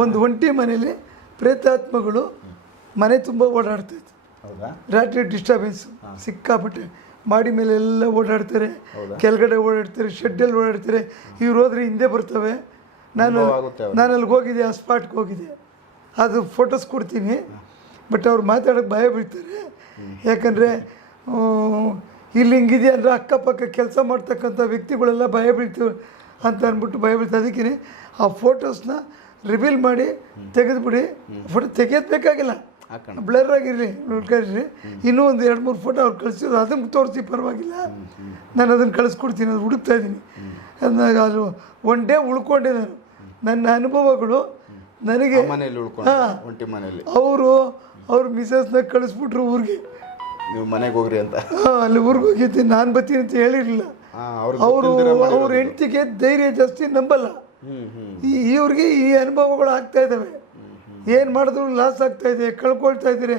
ಒಂದು ಒಂಟಿ ಮನೆಯಲ್ಲಿ ಪ್ರೇತಾತ್ಮಗಳು ಮನೆ ತುಂಬ ಓಡಾಡ್ತೈತೆ ಹೌದಾ? ರಾತ್ರಿ ಡಿಸ್ಟರ್ಬೆನ್ಸ್ ಸಿಕ್ಕಾಪಟ್ಟೆ. ಮಾಡಿ ಮೇಲೆ ಎಲ್ಲ ಓಡಾಡ್ತಾರೆ? ಕೆಳಗಡೆ ಓಡಾಡ್ತಾರೆ ಶೆಡ್ಡಲ್ಲಿ ಓಡಾಡ್ತಾರೆ. ಇವ್ರು ಹೋದ್ರೆ ಹಿಂದೆ ಬರ್ತವೆ. ನಾನು ನಾನು ಅಲ್ಲಿಗೆ ಹೋಗಿದ್ದೆ ಆ ಸ್ಪಾಟ್ಗೆ ಹೋಗಿದ್ದೆ. ಅದು ಫೋಟೋಸ್ ಕೊಡ್ತೀನಿ. ಬಟ್ ಅವ್ರು ಮಾತಾಡೋಕ್ಕೆ ಭಯ ಬೀಳ್ತಾರೆ. ಯಾಕಂದರೆ ಇಲ್ಲಿ ಹಿಂಗಿದೆ ಅಂದರೆ ಅಕ್ಕಪಕ್ಕ ಕೆಲಸ ಮಾಡ್ತಕ್ಕಂಥ ವ್ಯಕ್ತಿಗಳೆಲ್ಲ ಭಯ ಬೀಳ್ತೀವಿ ಅಂತ ಅಂದ್ಬಿಟ್ಟು ಭಯ ಬೀಳ್ತಾರೆ ಅದಕ್ಕೆ ಆ ಫೋಟೋಸ್ನ ರಿವೀಲ್ ಮಾಡಿ ತೆಗೆದುಬಿಡಿ. ಫೋಟೋ ತೆಗೆಯೋದು ಬೇಕಾಗಿಲ್ಲ. ಬ್ಲರ್ ಆಗಿರಲಿ ಕಳಿಸ್ರಿ ಇನ್ನೂ ಒಂದು ಎರಡು ಮೂರು ಫೋಟೋ ಅವ್ರು ಕಳಿಸಿದ್ರು. ಅದನ್ನು ತೋರಿಸಿ ಪರವಾಗಿಲ್ಲ. ನಾನು ಅದನ್ನು ಕಳಿಸ್ಕೊಡ್ತೀನಿ ಅದು ಹುಡುಕ್ತಾ ಇದ್ದೀನಿ. ಅದನ್ನ ಅದು ಒನ್ ಡೇ ಉಳ್ಕೊಂಡೆ ನಾನು. ನನ್ನ ಅನುಭವಗಳು ನನಗೆ ಮನೆಯಲ್ಲಿ ಅವರು ಅವ್ರ ಮಿಸಸ್ನ ಕಳಿಸ್ಬಿಟ್ರು ಊರಿಗೆ. ನೀವು ಮನೆಗೆ ಹೋಗ್ರಿ ಅಂತ. ಅಲ್ಲಿ ಊರಿಗೆ ಹೋಗಿದ್ದೆ. ನಾನು ಬರ್ತೀನಿ ಅಂತ ಹೇಳಿರಲಿಲ್ಲ. ಅವರು ಅವ್ರ ಹೆಂಡತಿಗೆ ಧೈರ್ಯ ಜಾಸ್ತಿ ನಂಬಲ್ಲ. ಇವ್ರಿಗೆ ಈ ಅನುಭವಗಳು ಆಗ್ತಾ ಇದ್ದಾವೆ ಏನು ಮಾಡಿದ್ರು ಲಾಸ್ ಆಗ್ತಾ ಇದೆ ಕಳ್ಕೊಳ್ತಾ ಇದ್ದೀರಿ.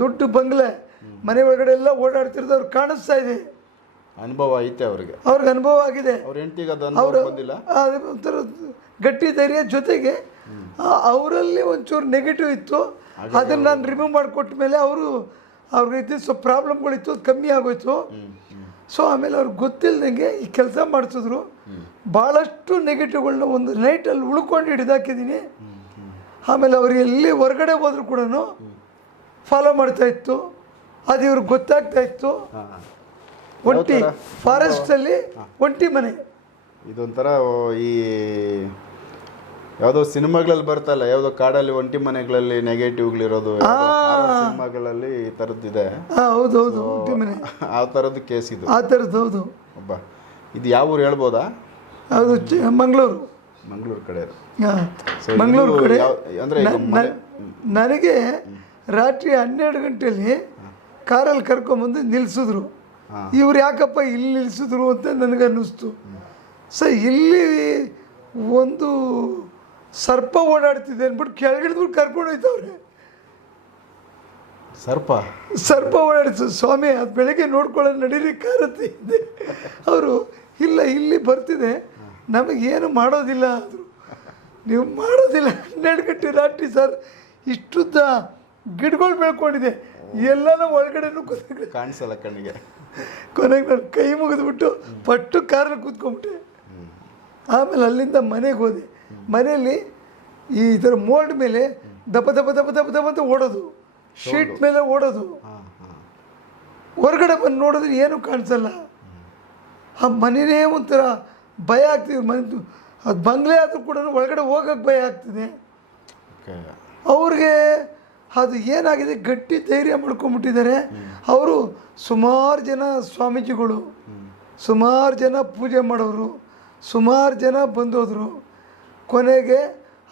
ದುಡ್ಡು ಬಂಗ್ಲೆ. ಮನೆ ಒಳಗಡೆ ಎಲ್ಲ ಓಡಾಡ್ತಿರೋದು ಅವ್ರು ಕಾಣಿಸ್ತಾ ಇದೆ. ಅನುಭವ ಐತೆ ಅವ್ರಿಗೆ. ಅವ್ರಿಗೆ ಅನುಭವ ಆಗಿದೆ. ಅವ್ರ ಒಂಥರ ಗಟ್ಟಿ ಧೈರ್ಯ ಜೊತೆಗೆ ಅವರಲ್ಲಿ ಒಂಚೂರು ನೆಗೆಟಿವ್ ಇತ್ತು. ಅದನ್ನು ನಾನು ರಿಮೂವ್ ಮಾಡಿಕೊಟ್ಟ ಮೇಲೆ ಅವರು ಅವ್ರಿಗೆ ಇದ್ದಿದ್ದು ಸ್ವಲ್ಪ ಪ್ರಾಬ್ಲಮ್ಗಳಿತ್ತು ಅದು ಕಮ್ಮಿ ಆಗೋಯ್ತು. ಸೊ ಆಮೇಲೆ ಅವ್ರಿಗೆ ಗೊತ್ತಿಲ್ಲದಂಗೆ ಈ ಕೆಲಸ ಮಾಡಿಸಿದ್ರು. ಭಾಳಷ್ಟು ನೆಗೆಟಿವ್ಗಳನ್ನ ಒಂದು ನೈಟಲ್ಲಿ ಉಳ್ಕೊಂಡು ಹಿಡಿದಾಕಿದ್ದೀನಿ. ಆಮೇಲೆ ಅವ್ರು ಎಲ್ಲಿ ಹೊರಗಡೆ ಹೋದ್ರು ಕೂಡ ಫಾಲೋ ಮಾಡ್ತಾ ಇತ್ತು. ಅದು ಇವ್ರಿಗೆ ಗೊತ್ತಾಗ್ತಾ ಇತ್ತು. ಒಂಟಿ ಫಾರೆಸ್ಟಲ್ಲಿ ಒಂಟಿ ಮನೆ. ಇದೊಂಥರ ಈ ಯಾವುದೋ ಸಿನಿಮಾಗಳಲ್ಲಿ ಬರ್ತಲ್ಲ ಯಾವುದೋ ಕಾಡಲ್ಲಿ ಒಂಟಿ ಮನೆಗಳಲ್ಲಿ ನೆಗೆಟಿವ್ಗಳಿರೋದು ಸಿನಿಮಾಗಳಲ್ಲಿ ಈ ಥರದ್ದಿದೆ ಇದೆ ಹೌದು ಹೌದು ಒಂಟಿ ಮನೆ. ಆ ಥರದ್ದು ಕೇಸ್ ಇದು. ಆ ಥರದ್ದು ಹೌದು. ಒಬ್ಬ ಇದು ಯಾವ ಊರು ಹೇಳ್ಬೋದಾ? ಅದು ಚ- ಮಂಗಳೂರು. ಮಂಗಳೂರು ಕಡೆ ಹಾಂ So, ಮಂಗಳೂರು ಇದು ಕಡೆ. ಯಾವ- ಅಂದ್ರೆ ಈಗ ನ- ಮನೆ- ನನಗೆ ರಾತ್ರಿ ಹನ್ನೆರಡು ಗಂಟೆಯಲ್ಲಿ ಕಾರಲ್ಲಿ ಕರ್ಕೊಂಬಂದು ನಿಲ್ಲಿಸಿದ್ರು. ಇವ್ರು ಯಾಕಪ್ಪ ಇಲ್ಲಿ ನಿಲ್ಲಿಸಿದ್ರು ಅಂತ ನನಗೆ ಅನ್ನಿಸ್ತು ಸೊ ಇಲ್ಲಿ ಒಂದು ಸರ್ಪ ಓಡಾಡ್ತಿದೆ ಅಂದ್ಬಿಟ್ಟು ಕೆಳಗಿಳಿದ್ಬಿಟ್ಟು ಕರ್ಕೊಂಡು ಹೋಯ್ತವ್ರೆ ಸರ್ಪ? ಸರ್ಪ ಓಡಾಡಿಸು. ಸ್ವಾಮಿ ಅದು ಬೆಳಗ್ಗೆ ನೋಡ್ಕೊಳ್ಳೋ ನಡೀರಿ ಕಾರತ್ತೆ ಇದೆ. ಅವರು ಇಲ್ಲ ಇಲ್ಲಿ ಬರ್ತಿದೆ. ನಮಗೇನು ಮಾಡೋದಿಲ್ಲ ಅಂದರು. ನೀವು ಮಾಡೋದಿಲ್ಲ. ಹನ್ನೆರಡು ಗಂಟೆ ರಾತ್ರಿ ಸರ್ ಇಷ್ಟುದ್ದ ಗಿಡಗಳು ಬೆಳ್ಕೊಂಡಿದೆ. ಎಲ್ಲನೂ ಒಳಗಡೆನೂ ಕೂತ್ಕೊಂಡು ಕಾಣಿಸಲ್ಲ ಕಣ್ಣಿಗೆ. ಕೊನೆಗೆ ನಾನು ಕೈ ಮುಗಿದ್ಬಿಟ್ಟು ಪಟ್ಟು ಕಾರಲ್ಲಿ ಕೂತ್ಕೊಂಡ್ಬಿಟ್ಟೆ ಆಮೇಲೆ ಅಲ್ಲಿಂದ ಮನೆಗೆ ಹೋದೆ. ಮನೆಯಲ್ಲಿ ಈ ಇದರ ಮೋಲ್ಡ್ ಮೇಲೆ ದಪ್ಪ ದಪ್ಪ ದಪ್ಪ ದಪ್ಪ ದಪ ಅಂತ ಓಡೋದು. ಶೀಟ್ ಮೇಲೆ ಓಡೋದು. ಹೊರಗಡೆ ಬಂದು ನೋಡಿದ್ರೆ ಏನೂ ಕಾಣಿಸಲ್ಲ. ಆ ಮನೆಯೇ ಒಂಥರ ಭಯ ಆಗ್ತಿದೆ. ಮನೆ ಅದು ಬಂಗ್ಲೆ ಆದರೂ ಕೂಡ ಒಳಗಡೆ ಹೋಗೋಕ್ಕೆ ಭಯ ಆಗ್ತಿದೆ. ಅವ್ರಿಗೆ ಅದು ಏನಾಗಿದೆ ಗಟ್ಟಿ ಧೈರ್ಯ ಮಾಡ್ಕೊಂಬಿಟ್ಟಿದ್ದಾರೆ. ಅವರು ಸುಮಾರು ಜನ ಸ್ವಾಮೀಜಿಗಳು ಸುಮಾರು ಜನ ಪೂಜೆ ಮಾಡೋರು ಸುಮಾರು ಜನ ಬಂದೋದ್ರು. ಕೊನೆಗೆ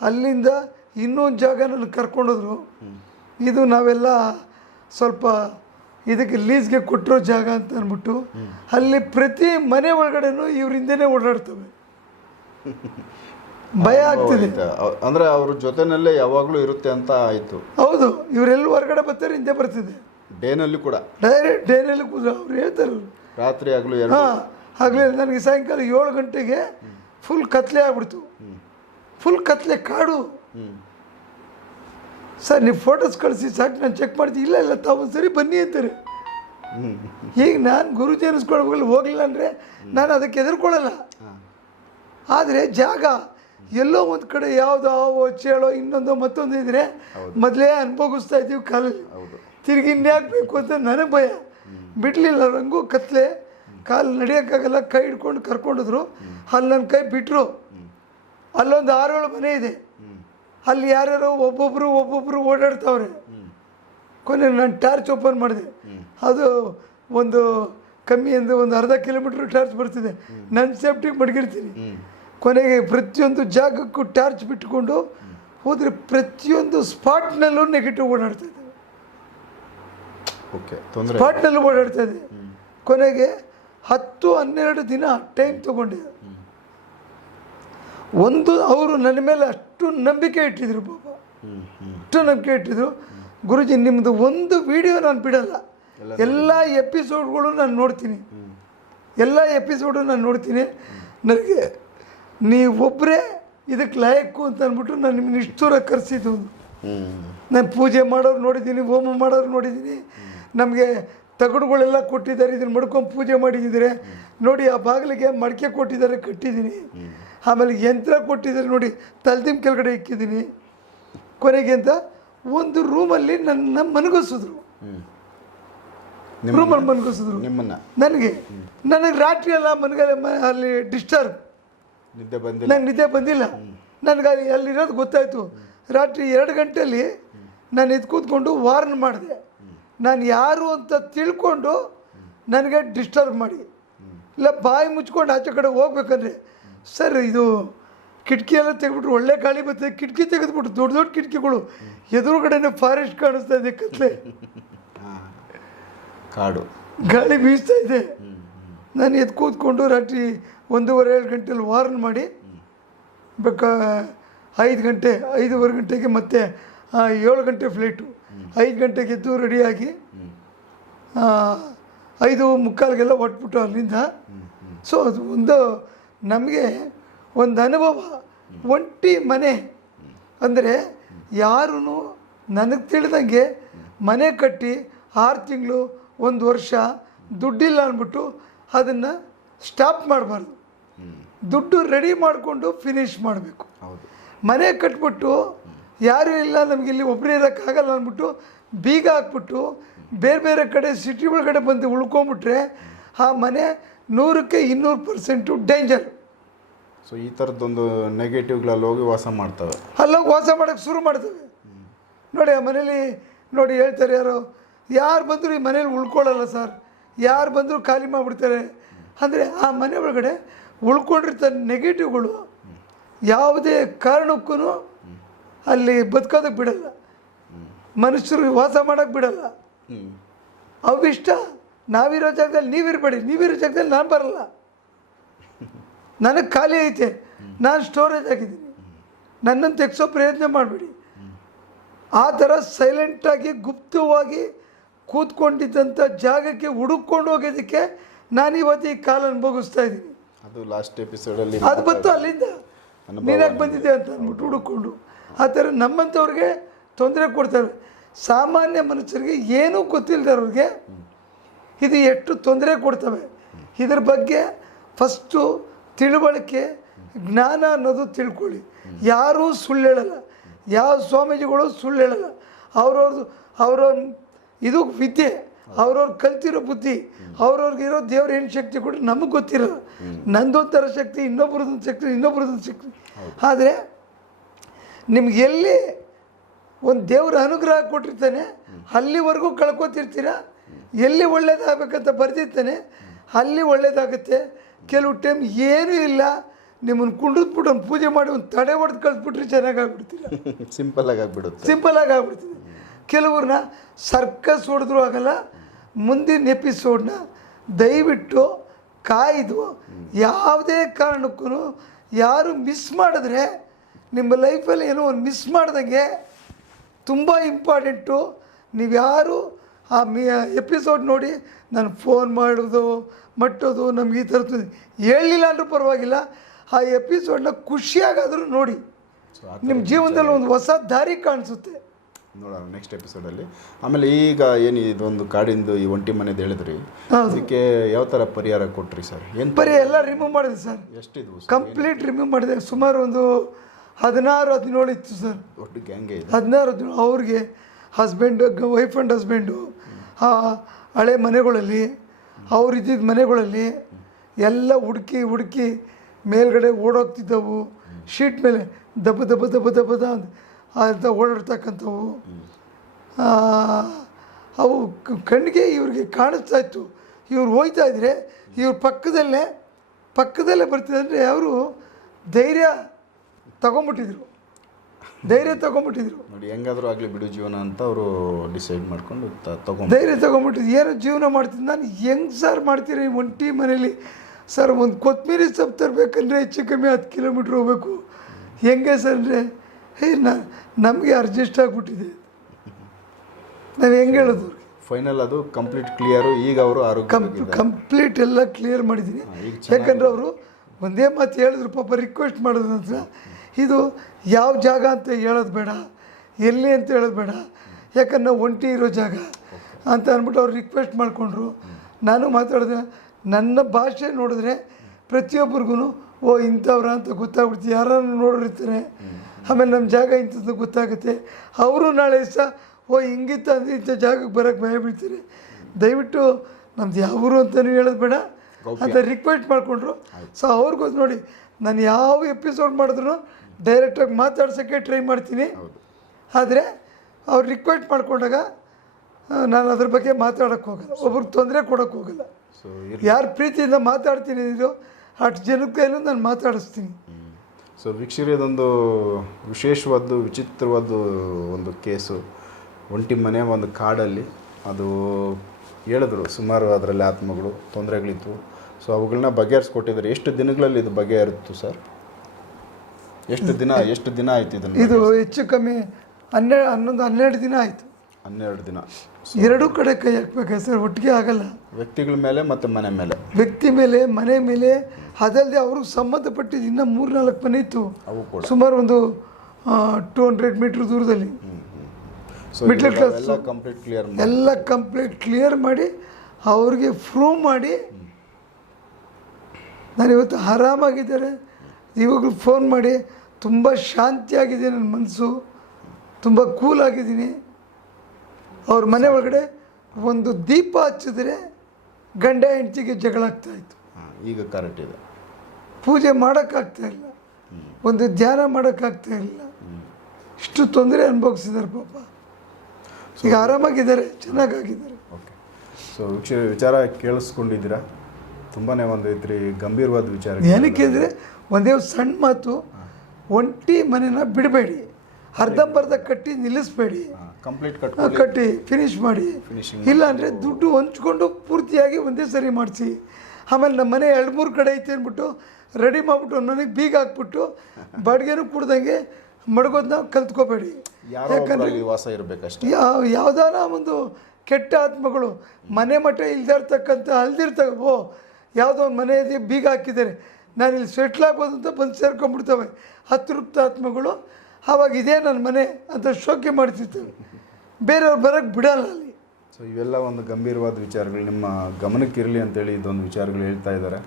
ಅಲ್ಲಿಂದ ಇನ್ನೊಂದು ಜಾಗ ನನ್ನ ಕರ್ಕೊಂಡೋದ್ರು ಇದು ನಾವೆಲ್ಲ ಸ್ವಲ್ಪ ಇದಕ್ಕೆ ಲೀಸ್ಗೆ ಕೊಟ್ಟಿರೋ ಜಾಗ ಅಂತ ಅಂದ್ಬಿಟ್ಟು ಅಲ್ಲಿ ಪ್ರತಿ ಮನೆ ಒಳಗಡೆನೂ ಇವ್ರ ಹಿಂದೆನೇ ಓಡಾಡ್ತವೆ. ಭಯ ಆಗ್ತಿದೆ? ಅಂದ್ರೆ ಅವ್ರ ಜೊತೆನಲ್ಲೇ ಯಾವಾಗಲೂ ಇರುತ್ತೆ ಅಂತ ಆಯ್ತು. ಹೌದು ಇವರೆಲ್ಲ ಹೊರಗಡೆ ಬರ್ತಾರೆ ಹಿಂದೆ ಬರ್ತಿದೆ. ಡೇನಲ್ಲಿ ಕೂಡ. ಡೈರೆಕ್ಟ್ ಡೇನಲ್ಲಿ ಕೂತ್ರು ಅವ್ರು ಹೇಳ್ತಾರೆ. ರಾತ್ರಿ ಆಗಲು ಹಾಂ ಆಗಲೇ ನನಗೆ ಸಾಯಂಕಾಲ ಏಳು ಗಂಟೆಗೆ ಫುಲ್ ಕತ್ಲೆ ಆಗ್ಬಿಡ್ತು. ಫುಲ್ ಕತ್ಲೆ ಕಾಡು. ಸರ್ ನೀವು ಫೋಟೋಸ್ ಕಳಿಸಿ ಸಾಕು ನಾನು ಚೆಕ್ ಮಾಡ್ತೀನಿ. ಇಲ್ಲ ಇಲ್ಲ ತಾವು ಸರಿ ಬನ್ನಿ ಅಂತಾರೆ. ಈಗ ನಾನು ಗುರುಜಿ ಅನಿಸ್ಕೊಳ್ಬೇಕು ಹೋಗಲಿಲ್ಲ ಅಂದರೆ ನಾನು ಅದಕ್ಕೆ ಎದುರ್ಕೊಳ್ಳಲ್ಲ ಆದರೆ ಜಾಗ ಎಲ್ಲೋ ಒಂದು ಕಡೆ ಯಾವುದೋ ಚೇಳೋ ಇನ್ನೊಂದು ಮತ್ತೊಂದು ಇದ್ರೆ ಮೊದಲೇ ಅನುಭವಿಸ್ತಾ ಇದ್ದೀವಿ ಕಾಲಲ್ಲಿ. ತಿರುಗಿ ಇನ್ಯಾಕಬೇಕು ಅಂತ ನನಗೆ ಭಯ. ಬಿಡಲಿಲ್ಲ ರಂಗು ಕತ್ಲೆ ಕಾಲು ನಡೆಯೋಕ್ಕಾಗಲ್ಲ ಕೈ ಹಿಡ್ಕೊಂಡು ಕರ್ಕೊಂಡಿದ್ರು. ಅಲ್ಲಿ ನನ್ನ ಕೈ ಬಿಟ್ಟರು ಅಲ್ಲೊಂದು ಆರೇಳು ಮನೆ ಇದೆ. ಅಲ್ಲಿ ಯಾರ್ಯಾರೋ ಒಬ್ಬೊಬ್ಬರು ಒಬ್ಬೊಬ್ಬರು ಓಡಾಡ್ತಾವ್ರೆ. ಕೊನೆ ನಾನು ಟಾರ್ಚ್ ಓಪನ್ ಮಾಡಿದೆ. ಅದು ಒಂದು ಕಮ್ಮಿ ಅಂದರೆ ಒಂದು ಅರ್ಧ ಕಿಲೋಮೀಟ್ರ್ ಟಾರ್ಚ್ ಬರ್ತಿದೆ. ನನ್ನ ಸೇಫ್ಟಿಗೆ ಮಡಗಿರ್ತೀನಿ. ಕೊನೆಗೆ ಪ್ರತಿಯೊಂದು ಜಾಗಕ್ಕೂ ಟಾರ್ಚ್ ಬಿಟ್ಟುಕೊಂಡು ಹೋದರೆ ಪ್ರತಿಯೊಂದು ಸ್ಪಾಟ್ನಲ್ಲೂ ನೆಗೆಟಿವ್ ಓಡಾಡ್ತಾ ಇದೆ ಓಕೆ ತೊಂದರೆ ಸ್ಪಾಟ್ನಲ್ಲಿ ಓಡಾಡ್ತಾ ಇದೆ ಕೊನೆಗೆ ಹತ್ತು ಹನ್ನೆರಡು ದಿನ ಟೈಮ್ ತಗೊಂಡೆ. ಒಂದು ಅವರು ನನ್ನ ಮೇಲೆ ಅಷ್ಟು ನಂಬಿಕೆ ಇಟ್ಟಿದ್ರು ಹ್ಮ್ ಅಷ್ಟು ನಂಬಿಕೆ ಇಟ್ಟಿದ್ರು. ಗುರುಜಿ ನಿಮ್ಮದು ಒಂದು ವಿಡಿಯೋ ನಾನು ಬಿಡಲ್ಲ. ಎಲ್ಲ ಎಪಿಸೋಡ್ಗಳು ನಾನು ನೋಡ್ತೀನಿ. ಎಲ್ಲ ಎಪಿಸೋಡು ನಾನು ನೋಡ್ತೀನಿ. ನನಗೆ ನೀವೊಬ್ಬರೇ ಇದಕ್ಕೆ ಲಾಯಕ್ಕು ಅಂತ ಅಂದ್ಬಿಟ್ಟು ನಾನು ನಿಮ್ಮನ್ನ ಇಷ್ಟು ದೂರ ಕರೆಸಿದ್ದು. ನಾನು ಪೂಜೆ ಮಾಡೋರು ನೋಡಿದ್ದೀನಿ ಹೋಮ ಮಾಡೋರು ನೋಡಿದ್ದೀನಿ. ನಮಗೆ ತಗಡುಗಳೆಲ್ಲ ಕೊಟ್ಟಿದ್ದಾರೆ ಇದನ್ನು ಮಡ್ಕೊಂಡು ಪೂಜೆ ಮಾಡಿದ್ದಿದ್ರೆ ನೋಡಿ ಆ ಬಾಗಿಲಿಗೆ ಮಡಿಕೆ ಕೊಟ್ಟಿದ್ದಾರೆ ಕಟ್ಟಿದ್ದೀನಿ. ಆಮೇಲೆ ಯಂತ್ರ ಕೊಟ್ಟಿದ್ದಾರೆ ನೋಡಿ ತಲ್ದಿಮ್ ಕೆಳಗಡೆ ಇಕ್ಕಿದ್ದೀನಿ. ಕೊನೆಗೆ ಅಂತ ಒಂದು ರೂಮಲ್ಲಿ ನನ್ನ ಮನಗಿಸಿದ್ರು. ರೂಮಲ್ಲಿ ಮನಗಿಸಿದ್ರು. ನಿಮ್ಮನ್ನ. ನನಗೆ. ನನಗೆ ರಾತ್ರಿ ಎಲ್ಲ ಮನಗ ಅಲ್ಲಿ ಡಿಸ್ಟರ್ಬ್ ನಿದ್ದೆ ಬಂದಿಲ್ಲ. ನಂಗೆ ನಿದ್ದೆ ಬಂದಿಲ್ಲ. ನನಗೆ ಅಲ್ಲಿ ಅಲ್ಲಿರೋದು ಗೊತ್ತಾಯಿತು. ರಾತ್ರಿ ಎರಡು ಗಂಟೆಯಲ್ಲಿ ನಾನು ಎದ್ದು ಕೂತ್ಕೊಂಡು ವಾರ್ನ್ ಮಾಡಿದೆ. ನಾನು ಯಾರು ಅಂತ ತಿಳ್ಕೊಂಡು ನನಗೆ ಡಿಸ್ಟರ್ಬ್ ಮಾಡಿ. ಇಲ್ಲ ಬಾಯಿ ಮುಚ್ಕೊಂಡು ಆಚೆ ಕಡೆ ಹೋಗ್ಬೇಕಂದ್ರೆ ಸರ್ ಇದು ಕಿಟಕಿ ಎಲ್ಲ ತೆಗೆದ್ಬಿಟ್ರು ಒಳ್ಳೆ ಗಾಳಿ ಬರ್ತದೆ ಕಿಟಕಿ ತೆಗೆದ್ಬಿಟ್ಟು ದೊಡ್ಡ ದೊಡ್ಡ ಕಿಟಕಿಗಳು ಎದುರುಗಡೆನೇ ಫಾರೆಸ್ಟ್ ಕಾಣಿಸ್ತಾ ಇದೆ ಕತ್ಲೆ. ಕಾಡು. ಗಾಳಿ ಬೀಸ್ತಾ ಇದೆ. ನಾನು ಎದ್ದು ಕೂತ್ಕೊಂಡು ರಾತ್ರಿ ಒಂದೂವರೆ ಎರಡು ಗಂಟೆಲಿ ವಾರ್ನ್ ಮಾಡಿ ಬೇಕಾ ಐದು ಗಂಟೆ ಐದೂವರೆ ಗಂಟೆಗೆ ಮತ್ತೆ ಏಳು ಗಂಟೆ ಫ್ಲೈಟು ಐದು ಗಂಟೆಗೆ ಎದ್ದು ರೆಡಿಯಾಗಿ ಐದು ಮುಕ್ಕಾಲಿಗೆಲ್ಲ ಹೊಟ್ಬಿಟ್ಟು ಅಲ್ಲಿಂದ. ಸೊ ಅದು ಒಂದು ನಮಗೆ ಒಂದು ಅನುಭವ. ಒಂಟಿ ಮನೆ ಅಂದರೆ ಯಾರೂ ನನಗೆ ತಿಳಿದಂಗೆ ಮನೆ ಕಟ್ಟಿ ಆರು ತಿಂಗಳು ಒಂದು ವರ್ಷ ದುಡ್ಡಿಲ್ಲ ಅಂದ್ಬಿಟ್ಟು ಅದನ್ನು ಸ್ಟಾಪ್ ಮಾಡಬಾರ್ದು. ದುಡ್ಡು ರೆಡಿ ಮಾಡಿಕೊಂಡು ಫಿನಿಶ್ ಮಾಡಬೇಕು. ಮನೆ ಕಟ್ಬಿಟ್ಟು ಯಾರೂ ಇಲ್ಲ ನಮಗೆ ಇಲ್ಲಿ ಒಬ್ಬರೇ ಇರೋಕ್ಕಾಗಲ್ಲ ಅಂದ್ಬಿಟ್ಟು ಬೀಗ ಹಾಕ್ಬಿಟ್ಟು ಬೇರೆ ಬೇರೆ ಕಡೆ ಸಿಟಿ ಒಳಗಡೆ ಬಂದು ಉಳ್ಕೊಂಬಿಟ್ರೆ ಆ ಮನೆ ನೂರಕ್ಕೆ ಇನ್ನೂರು ಪರ್ಸೆಂಟು ಡೇಂಜರ್ ಸೊ ಈ ಥರದ್ದೊಂದು ನೆಗೆಟಿವ್ಗಳಲ್ಲಿ ಹೋಗಿ ವಾಸ ಮಾಡ್ತವೆ. ಅಲ್ಲೋಗಿ ವಾಸ ಮಾಡೋಕ್ಕೆ ಶುರು ಮಾಡ್ತವೆ. ನೋಡಿ ಆ ಮನೇಲಿ ನೋಡಿ ಹೇಳ್ತಾರೆ ಯಾರು ಯಾರು ಬಂದರೂ ಈ ಮನೇಲಿ ಉಳ್ಕೊಳ್ಳಲ್ಲ ಸರ್. ಯಾರು ಬಂದರೂ ಖಾಲಿ ಮಾಡಿಬಿಡ್ತಾರೆ. ಅಂದರೆ ಆ ಮನೆ ಒಳಗಡೆ ಉಳ್ಕೊಂಡಿರ್ತಾರೆ ನೆಗೆಟಿವ್ಗಳು ಯಾವುದೇ ಕಾರಣಕ್ಕೂ ಅಲ್ಲಿ ಬದುಕೋದಕ್ಕೆ ಬಿಡಲ್ಲ. ಮನುಷ್ಯರು ವಾಸ ಮಾಡೋಕ್ಕೆ ಬಿಡಲ್ಲ. ಅವಿಷ್ಟ. ನಾವಿರೋ ಜಾಗದಲ್ಲಿ ನೀವಿರಬೇಡಿ. ನೀವಿರೋ ಜಾಗದಲ್ಲಿ ನಾನು ಬರಲ್ಲ. ನನಗೆ ಖಾಲಿ ಐತೆ. ನಾನು ಸ್ಟೋರೇಜ್ ಆಗಿದ್ದೀನಿ. ನನ್ನನ್ನು ತೆಗ್ಸೋ ಪ್ರಯತ್ನ ಮಾಡಬೇಡಿ. ಆ ಥರ ಸೈಲೆಂಟಾಗಿ ಗುಪ್ತವಾಗಿ ಕೂತ್ಕೊಂಡಿದ್ದಂಥ ಜಾಗಕ್ಕೆ ಹುಡುಕೊಂಡು ಹೋಗಿದ್ದಕ್ಕೆ ನಾನು ಇವತ್ತು ಈ ಕಾಲ ಅನುಭವಿಸ್ತಾ ಇದ್ದೀನಿ. ಅದು ಲಾಸ್ಟ್ ಎಪಿಸೋಡಲ್ಲಿ ಅದು ಬಂತು ಅಲ್ಲಿಂದ. ನೀನಾಗಿ ಬಂದಿದೆ. ಅಂತ ಅಂದ್ಬಿಟ್ಟು ಹುಡುಕೊಂಡು ಆ ಥರ ನಮ್ಮಂಥವ್ರಿಗೆ ತೊಂದರೆ ಕೊಡ್ತಾರೆ ಸಾಮಾನ್ಯ ಮನುಷ್ಯರಿಗೆ ಏನೂ ಗೊತ್ತಿಲ್ಲದವ್ರಿಗೆ ಇದು ಎಷ್ಟು ತೊಂದರೆ ಕೊಡ್ತವೆ. ಇದ್ರ ಬಗ್ಗೆ ಫಸ್ಟು ತಿಳುವಳಿಕೆ ಜ್ಞಾನ ಅನ್ನೋದು ತಿಳ್ಕೊಳ್ಳಿ. ಯಾರೂ ಸುಳ್ಳು ಹೇಳಲ್ಲ. ಯಾವ ಸ್ವಾಮೀಜಿಗಳು ಸುಳ್ಳು ಹೇಳಲ್ಲ. ಅವ್ರವ್ರದ್ದು ಅವ್ರ ಇದು ವಿದ್ಯೆ ಅವ್ರವ್ರು ಕಲ್ತಿರೋ ಬುದ್ಧಿ ಅವ್ರವ್ರಿಗೆ ಇರೋ ದೇವ್ರ ಏನು ಶಕ್ತಿ ಕೊಟ್ಟು ನಮಗೆ ಗೊತ್ತಿರಲ್ಲ. ನಂದೊಂಥರ ಶಕ್ತಿ ಇನ್ನೊಬ್ರದೊಂದು ಶಕ್ತಿ ಇನ್ನೊಬ್ಬರದೊಂದು ಶಕ್ತಿ. ಆದರೆ ನಿಮ್ಗೆ ಎಲ್ಲಿ ಒಂದು ದೇವ್ರ ಅನುಗ್ರಹ ಕೊಟ್ಟಿರ್ತಾನೆ ಅಲ್ಲಿವರೆಗೂ ಕಳ್ಕೊತಿರ್ತೀರ? ಎಲ್ಲಿ ಒಳ್ಳೇದಾಗಬೇಕಂತ ಬರೆದಿರ್ತಾನೆ ಅಲ್ಲಿ ಒಳ್ಳೇದಾಗುತ್ತೆ. ಕೆಲವು ಟೈಮ್ ಏನೂ ಇಲ್ಲ ನಿಮ್ಮನ್ನು ಕುಂಡಿದ್ಬಿಟ್ಟು ಒಂದು ಪೂಜೆ ಮಾಡಿ ಒಂದು ತಡೆ ಹೊಡೆದು ಕಳಿಸ್ಬಿಟ್ರೆ ಚೆನ್ನಾಗಾಗ್ಬಿಡ್ತೀರ? ಸಿಂಪಲ್ ಆಗಿ ಆಗ್ಬಿಡುತ್ತೆ ಸಿಂಪಲ್ಲಾಗಿ ಆಗ್ಬಿಡ್ತೀವಿ ಕೆಲವ್ರನ್ನ ಸರ್ಕಸ್ ಹೊಡೆದ್ರೂ ಆಗಲ್ಲ ಮುಂದಿನ ಎಪಿಸೋಡ್ನ ದಯವಿಟ್ಟು ಕಾಯ್ದು ಯಾವುದೇ ಕಾರಣಕ್ಕೂ ಯಾರು ಮಿಸ್ ಮಾಡಿದ್ರೆ ನಿಮ್ಮ ಲೈಫಲ್ಲಿ ಏನೋ ಒಂದು ಮಿಸ್ ಮಾಡಿದಂಗೆ ತುಂಬ ಇಂಪಾರ್ಟೆಂಟು. ನೀವು ಯಾರು ಆ ಮಿ ಎಪಿಸೋಡ್ ನೋಡಿ ನಾನು ಫೋನ್ ಮಾಡೋದು ಮಟ್ಟೋದು ನಮ್ಗೆ ಈ ಥರದ್ದು ಹೇಳಲಿಲ್ಲ ಅಂದರೂ ಪರವಾಗಿಲ್ಲ. ಆ ಎಪಿಸೋಡ್ನ ಖುಷಿಯಾಗಾದರೂ ನೋಡಿ. ನಿಮ್ಮ ಜೀವನದಲ್ಲಿ ಒಂದು ಹೊಸ ದಾರಿ ಕಾಣಿಸುತ್ತೆ. ನೋಡೋಣ ನೆಕ್ಸ್ಟ್ ಎಪಿಸೋಡಲ್ಲಿ ಆಮೇಲೆ ಈಗ ಏನು ಇದೊಂದು ಕಾಡಿಂದು ಈ ಒಂಟಿ ಮನೆದು ಹೇಳಿದ್ರಿ. ಅದಕ್ಕೆ ಯಾವ ಥರ ಪರಿಹಾರ ಕೊಟ್ರಿ ಸರ್? ಏನು ಪರಿಹಾರ? ಎಲ್ಲ ರಿಮೂವ್ ಮಾಡಿದೆ ಸರ್. ಎಷ್ಟಿದ್ವು ಕಂಪ್ಲೀಟ್ ರಿಮೂವ್ ಮಾಡಿದೆ. ಸುಮಾರು ಒಂದು ಹದಿನಾರು ಹದಿನೇಳು ಇತ್ತು ಸರ್. ಗ್ಯಾಂಗೇ ಹದಿನಾರು ಹದಿನೇಳು ಅವ್ರಿಗೆ ಹಸ್ಬೆಂಡ್ ವೈಫ್ ಆ್ಯಂಡ್ ಹಸ್ಬೆಂಡು ಆ ಹಳೆ ಮನೆಗಳಲ್ಲಿ ಅವ್ರು ಇದ್ದಿದ್ದ ಮನೆಗಳಲ್ಲಿ ಎಲ್ಲ ಹುಡುಕಿ ಹುಡುಕಿ ಮೇಲ್ಗಡೆ ಓಡೋಗ್ತಿದ್ದವು. ಶೀಟ್ ಮೇಲೆ ದಬ್ಬ ದಬ್ಬ ದಬ್ಬ ದಬ್ಬದ ಅಂತ ಓಡಾಡ್ತಕ್ಕಂಥವು. ಅವು ಕಣ್ಣಿಗೆ ಇವ್ರಿಗೆ ಕಾಣಿಸ್ತಾ ಇತ್ತು. ಇವ್ರು ಹೋಯ್ತಾ ಇದ್ರೆ ಇವ್ರ ಪಕ್ಕದಲ್ಲೇ ಪಕ್ಕದಲ್ಲೇ ಬರ್ತಿದ್ರೆ ಅವರು ಧೈರ್ಯ ತಗೊಂಬಿಟ್ಟಿದ್ರು. ಧೈರ್ಯ ತಗೊಂಬಿಟ್ಟಿದ್ರು. ನೋಡಿ ಹೆಂಗಾದ್ರೂ ಆಗಲಿ ಬಿಡು ಜೀವನ ಅಂತ ಅವರು ಡಿಸೈಡ್ ಮಾಡ್ಕೊಂಡು ತಗೊಂಡು ಧೈರ್ಯ ತಗೊಂಬಿಟ್ಟಿದ್ದು ಏನೋ ಜೀವನ ಮಾಡ್ತೀನಿ ನಾನು ಹೆಂಗೆ ಸರ್ ಮಾಡ್ತೀರಿ? ಒಂಟಿ ಮನೇಲಿ ಸರ್ ಒಂದು ಕೊತ್ತಂಬರಿ ಸೊಪ್ಪು ತರಬೇಕಂದ್ರೆ ಹೆಚ್ಚು ಕಮ್ಮಿ ಹತ್ತು ಕಿಲೋಮೀಟ್ರ್ ಹೋಗ್ಬೇಕು. ಹೆಂಗೆ ಸರ್ ಅಂದರೆ ಹೇ ನಮಗೆ ಅರ್ಜೆಸ್ಟ್ ಆಗಿಬಿಟ್ಟಿದೆ. ನಾವು ಹೆಂಗೆ ಹೇಳೋದು? ಫೈನಲ್ ಅದು ಕಂಪ್ಲೀಟ್ ಕ್ಲಿಯರು ಈಗ ಅವರು ಆರೋಗ್ಯ ಕಂಪ್ ಕಂಪ್ಲೀಟ್ ಎಲ್ಲ ಕ್ಲಿಯರ್ ಮಾಡಿದ್ದೀನಿ ಯಾಕಂದ್ರೆ ಅವರು ಒಂದೇ ಮಾತು ಹೇಳಿದ್ರು ಪಾಪ ರಿಕ್ವೆಸ್ಟ್ ಮಾಡೋದು ಅಂತ ಇದು ಯಾವ ಜಾಗ ಅಂತ ಹೇಳೋದು ಬೇಡ. ಎಲ್ಲಿ ಅಂತ ಹೇಳೋದು ಬೇಡ. ಯಾಕಂದ್ರೆ ನಾವು ಒಂಟಿ ಇರೋ ಜಾಗ ಅಂತ ಅಂದ್ಬಿಟ್ಟು ಅವ್ರು ರಿಕ್ವೆಸ್ಟ್ ಮಾಡಿಕೊಂಡ್ರು. ನಾನು ಮಾತಾಡಿದೆ ನನ್ನ ಭಾಷೆ ನೋಡಿದ್ರೆ ಪ್ರತಿಯೊಬ್ಬರಿಗೂ ಓ ಇಂಥವ್ರ ಅಂತ ಗೊತ್ತಾಗ್ಬಿಡ್ತು. ಯಾರನ್ನು ನೋಡಿರ್ತಾರೆ. ಆಮೇಲೆ ನಮ್ಮ ಜಾಗ ಇಂಥದ್ದು ಗೊತ್ತಾಗುತ್ತೆ. ಅವರು ನಾಳೆ ಸಹ ಓ ಹಿಂಗಿತ್ತ ಅಂದರೆ ಇಂಥ ಜಾಗಕ್ಕೆ ಬರೋಕ್ಕೆ ಭಯ ಬೀಳ್ತಾರೆ. ದಯವಿಟ್ಟು ನಮ್ದು ಯಾವರು ಅಂತಲೂ ಹೇಳೋದು ಬೇಡ. ಅಂತ ರಿಕ್ವೆಸ್ಟ್ ಮಾಡಿಕೊಂಡ್ರು. ಸೊ ಅವ್ರಿಗೊಂದು ನೋಡಿ ನಾನು ಯಾವ ಎಪಿಸೋಡ್ ಮಾಡಿದ್ರು ಡೈರೆಕ್ಟಾಗಿ ಮಾತಾಡ್ಸೋಕ್ಕೆ ಟ್ರೈ ಮಾಡ್ತೀನಿ. ಆದರೆ ಅವ್ರು ರಿಕ್ವೆಸ್ಟ್ ಮಾಡಿಕೊಂಡಾಗ ನಾನು ಅದ್ರ ಬಗ್ಗೆ ಮಾತಾಡೋಕ್ಕೆ ಹೋಗಲ್ಲ. ಒಬ್ರಿಗೆ ತೊಂದರೆ ಕೊಡೋಕ್ಕೆ ಹೋಗಲ್ಲ. ಸೊ ಯಾರು ಪ್ರೀತಿಯಿಂದ ಮಾತಾಡ್ತೀನಿ ಇದು ಅಷ್ಟು ಜನದ ಕೈಲೂ ನಾನು ಮಾತಾಡಿಸ್ತೀನಿ. ಸೊ ವೀಕ್ಷಕರೇ ಇದೊಂದು ವಿಶೇಷವಾದ್ದು ವಿಚಿತ್ರವಾದ ಒಂದು ಕೇಸು. ಒಂಟಿ ಮನೆ ಒಂದು ಕಾಡಲ್ಲಿ. ಅದು ಹೇಳಿದ್ರು ಸುಮಾರು ಅದರಲ್ಲಿ ಆತ್ಮಗಳು ತೊಂದರೆಗಳಿತ್ತು ಸೊ ಅವುಗಳನ್ನ ಬಗೆಹರಿಸ್ಕೊಟ್ಟಿದ್ದಾರೆ. ಎಷ್ಟು ದಿನಗಳಲ್ಲಿ ಇದು ಬಗೆಹರಿತು ಸರ್? ಎಷ್ಟು ದಿನ ಎಷ್ಟು ದಿನ ಆಯ್ತು ಇದನ್ನು ಇದು ಹೆಚ್ಚು ಕಮ್ಮಿ ಹನ್ನೆರಡು ಹನ್ನೊಂದು ಹನ್ನೆರಡು ದಿನ ಆಯಿತು. ಹನ್ನೆರಡು ದಿನ. ಎರಡೂ ಕಡೆ ಕೈ ಹಾಕ್ಬೇಕು ಸರ್ ಒಟ್ಟಿಗೆ ಆಗಲ್ಲ. ವ್ಯಕ್ತಿಗಳ ಮೇಲೆ ಮತ್ತು ಮನೆ ಮೇಲೆ. ವ್ಯಕ್ತಿ ಮೇಲೆ ಮನೆ ಮೇಲೆ ಅದಲ್ಲದೆ ಅವ್ರಿಗೆ ಸಂಬಂಧಪಟ್ಟಿದ್ದು ಇನ್ನೂ ಮೂರು ನಾಲ್ಕು ಮನೆ ಇತ್ತು. ಅವು ಕೂಡ. ಸುಮಾರು ಒಂದು ಟೂ ಹಂಡ್ರೆಡ್ ಮೀಟ್ರ್ ದೂರದಲ್ಲಿ. Middle class. ಎಲ್ಲ ಕಂಪ್ಲೀಟ್ ಕ್ಲಿಯರ್ ಎಲ್ಲ ಕಂಪ್ಲೀಟ್ ಕ್ಲಿಯರ್ ಮಾಡಿ ಅವ್ರಿಗೆ ಪ್ರೂವ್ ಮಾಡಿ. ನಾನು ಇವತ್ತು ಆರಾಮಾಗಿದ್ದಾರೆ ಇವಾಗಲೂ ಫೋನ್ ಮಾಡಿ. ತುಂಬ ಶಾಂತಿಯಾಗಿದೆ ನನ್ನ ಮನಸ್ಸು. ತುಂಬ ಕೂಲ್ ಆಗಿದ್ದೀನಿ. ಅವ್ರ ಮನೆ ಒಳಗಡೆ ಒಂದು ದೀಪ ಹಚ್ಚಿದ್ರೆ ಗಂಡ ಹೆಂಡತಿಗೆ ಜಗಳ ಆಗ್ತಾ ಇತ್ತು. ಈಗ ಕರೆಕ್ಟ್ ಇದೆ. ಪೂಜೆ ಮಾಡೋಕ್ಕಾಗ್ತಾ ಇಲ್ಲ. ಒಂದು ಧ್ಯಾನ ಮಾಡೋಕ್ಕಾಗ್ತಾ ಇಲ್ಲ. ಇಷ್ಟು ತೊಂದರೆ ಅನುಭವಿಸಿದ್ದಾರೆ ಪಾಪ. ಈಗ ಆರಾಮಾಗಿದ್ದಾರೆ ಚೆನ್ನಾಗಾಗಿದ್ದಾರೆ. ಓಕೆ ಸೊ ವೀಕ್ಷ ವಿಚಾರ ಕೇಳಿಸ್ಕೊಂಡಿದ್ದೀರಾ? ತುಂಬಾ ಒಂದು ಇದ್ರಿ ಗಂಭೀರವಾದ ವಿಚಾರ. ಏನಕ್ಕೆ ಅಂದರೆ ಒಂದೇ ಸಣ್ಣ ಮಾತು. ಒಂಟಿ ಮನೆನ ಬಿಡಬೇಡಿ. ಅರ್ಧಂಬರ್ಧ ಕಟ್ಟಿ ನಿಲ್ಲಿಸ್ಬೇಡಿ. ಕಂಪ್ಲೀಟ್ ಕಟ್ಟಿ ಫಿನಿಶ್ ಮಾಡಿ. ಇಲ್ಲ ಅಂದರೆ ದುಡ್ಡು ಹಂಚ್ಕೊಂಡು ಪೂರ್ತಿಯಾಗಿ ಒಂದೇ ಸರಿ ಮಾಡಿಸಿ. ಆಮೇಲೆ ನಮ್ಮ ಮನೆ ಎರಡು ಮೂರು ಕಡೆ ಐತೆ ಅಂದ್ಬಿಟ್ಟು ರೆಡಿ ಮಾಡಿಬಿಟ್ಟು ನನಗೆ ಬೀಗ ಹಾಕ್ಬಿಟ್ಟು ಬಾಡಿಗೆನೂ ಕುಡ್ದಂಗೆ ಮಡಗೋದನ್ನ ಕಲ್ತ್ಕೋಬೇಡಿ. ಯಾಕಂದರೆ ವಾಸ ಇರಬೇಕಷ್ಟೇ. ಯಾವ ಒಂದು ಕೆಟ್ಟ ಆತ್ಮಗಳು ಮನೆ ಮಠ ಇಲ್ದೇ ಅಲ್ದಿರ್ತಕ್ಕ ಓ ಯಾವುದೋ ಒಂದು ಮನೆ ಬೀಗ ಹಾಕಿದ್ದಾರೆ. ನಾನು ಇಲ್ಲಿ ಸೆಟ್ಲ್ ಆಗ್ಬೋದು ಅಂತ ಬಂದು ಸೇರ್ಕೊಂಡ್ಬಿಡ್ತವೆ. ಅತೃಪ್ತ ಆತ್ಮಗಳು ಆವಾಗ ಇದೇ ನನ್ನ ಮನೆ ಅಂತ ಶೋಕೆ ಮಾಡ್ತಿರ್ತವೆ ಬೇರೆಯವ್ರು ಬರೋಕ್ಕೆ ಬಿಡಲ್ಲ ಅಲ್ಲಿ. ಸೊ ಇವೆಲ್ಲ ಒಂದು ಗಂಭೀರವಾದ ವಿಚಾರಗಳು. ನಿಮ್ಮ ಗಮನಕ್ಕಿರಲಿ ಅಂತೇಳಿ ಇದೊಂದು ವಿಚಾರಗಳು ಹೇಳ್ತಾ ಇದ್ದಾರೆ.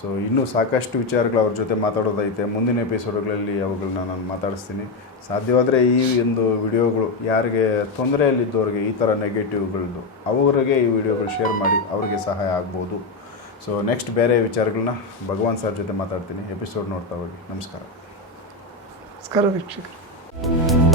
ಸೊ ಇನ್ನೂ ಸಾಕಷ್ಟು ವಿಚಾರಗಳು ಅವ್ರ ಜೊತೆ ಮಾತಾಡೋದೈತೆ. ಮುಂದಿನ ಎಪಿಸೋಡ್ಗಳಲ್ಲಿ ಅವುಗಳನ್ನ ನಾನು ಮಾತಾಡಿಸ್ತೀನಿ. ಸಾಧ್ಯವಾದರೆ ಈ ಒಂದು ವಿಡಿಯೋಗಳು ಯಾರಿಗೆ ತೊಂದರೆಯಲ್ಲಿದ್ದವ್ರಿಗೆ ಈ ಥರ ನೆಗೆಟಿವ್ಗಳದ್ದು ಅವರಿಗೆ ಈ ವಿಡಿಯೋಗಳು ಶೇರ್ ಮಾಡಿ ಅವರಿಗೆ ಸಹಾಯ ಆಗ್ಬೋದು. ಸೊ ನೆಕ್ಸ್ಟ್ ಬೇರೆ ವಿಚಾರಗಳನ್ನ ಭಗವಾನ್ ಸರ್ ಜೊತೆ ಮಾತಾಡ್ತೀನಿ. ಎಪಿಸೋಡ್ ನೋಡ್ತಾ ಹೋಗಿ. ನಮಸ್ಕಾರ. ನಮಸ್ಕಾರ ವೀಕ್ಷಕರು.